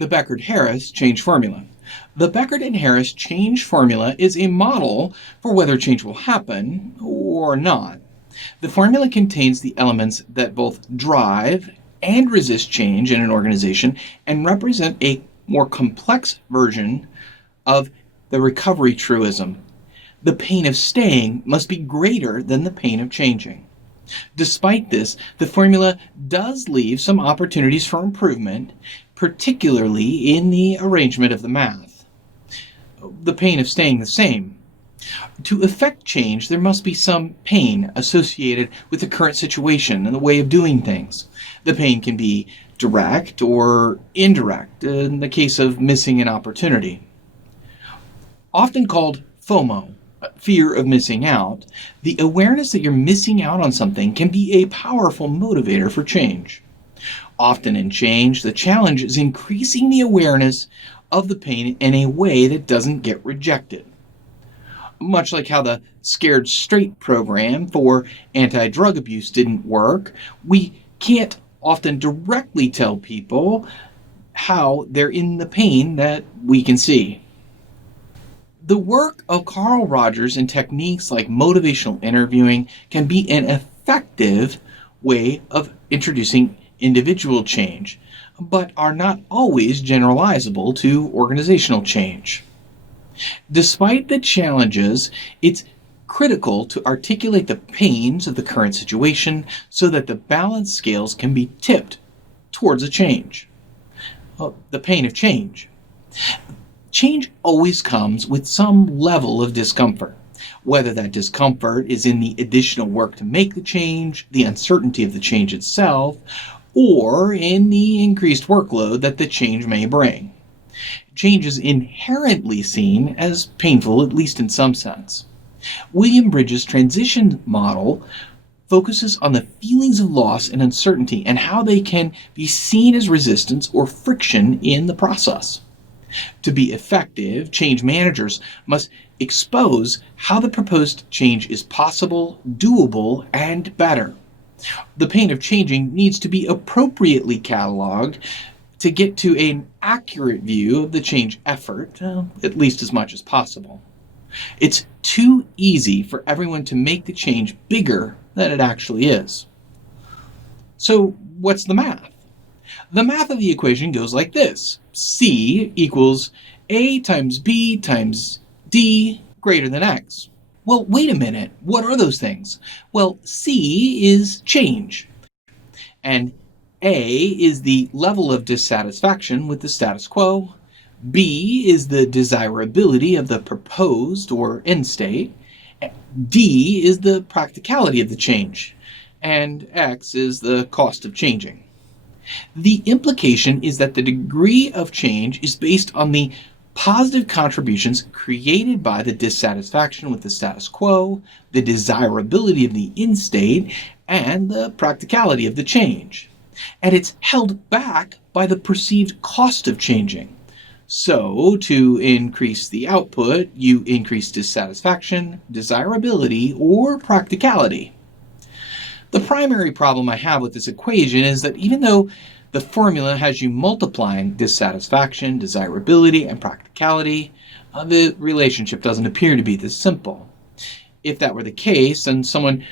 The Beckhard-Harris change formula. The Beckhard and Harris change formula is a model for whether change will happen or not. The formula contains the elements that both drive and resist change in an organization and represent a more complex version of the recovery truism. The pain of staying must be greater than the pain of changing. Despite this, the formula does leave some opportunities for improvement, particularly in the arrangement of the math. The pain of staying the same. To effect change, there must be some pain associated with the current situation and the way of doing things. The pain can be direct or indirect in the case of missing an opportunity. Often called FOMO, fear of missing out, the awareness that you're missing out on something can be a powerful motivator for change. Often in change, the challenge is increasing the awareness of the pain in a way that doesn't get rejected. Much like how the Scared Straight program for anti-drug abuse didn't work, we can't often directly tell people how they're in the pain that we can see. The work of Carl Rogers and techniques like motivational interviewing can be an effective way of introducing individual change, but are not always generalizable to organizational change. Despite the challenges, it's critical to articulate the pains of the current situation so that the balance scales can be tipped towards a change. The pain of change. Change always comes with some level of discomfort. Whether that discomfort is in the additional work to make the change, the uncertainty of the change itself, or in the increased workload that the change may bring. Change is inherently seen as painful, at least in some sense. William Bridges' transition model focuses on the feelings of loss and uncertainty and how they can be seen as resistance or friction in the process. To be effective, change managers must expose how the proposed change is possible, doable, and better. The pain of changing needs to be appropriately cataloged to get to an accurate view of the change effort, at least as much as possible. It's too easy for everyone to make the change bigger than it actually is. So what's the math? The math of the equation goes like this. C equals A times B times D greater than X. Well, wait a minute. What are those things? Well, C is change. And A is the level of dissatisfaction with the status quo. B is the desirability of the proposed or end state. D is the practicality of the change. And X is the cost of changing. The implication is that the degree of change is based on the positive contributions created by the dissatisfaction with the status quo, the desirability of the end state, and the practicality of the change. And it's held back by the perceived cost of changing. So, to increase the output, you increase dissatisfaction, desirability, or practicality. The primary problem I have with this equation is that even though the formula has you multiplying dissatisfaction, desirability, and practicality, the relationship doesn't appear to be this simple. If that were the case, and someone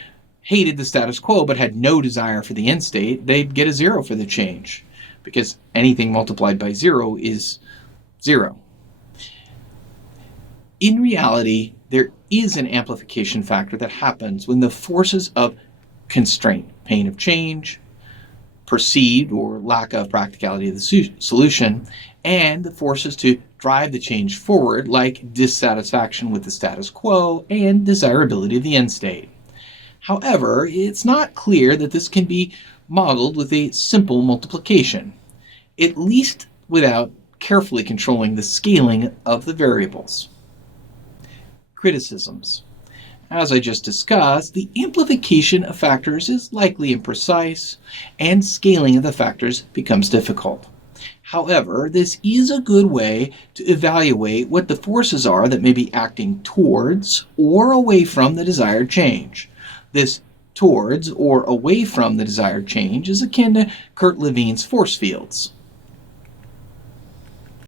hated the status quo but had no desire for the end state, they'd get a 0 for the change, because anything multiplied by 0 is 0. In reality, there is an amplification factor that happens when the forces of constraint, pain of change, perceived or lack of practicality of the solution, and the forces to drive the change forward, like dissatisfaction with the status quo and desirability of the end state. However, it's not clear that this can be modeled with a simple multiplication, at least without carefully controlling the scaling of the variables. Criticisms. As I just discussed, the amplification of factors is likely imprecise, and scaling of the factors becomes difficult. However, this is a good way to evaluate what the forces are that may be acting towards or away from the desired change. This towards or away from the desired change is akin to Kurt Levine's force fields.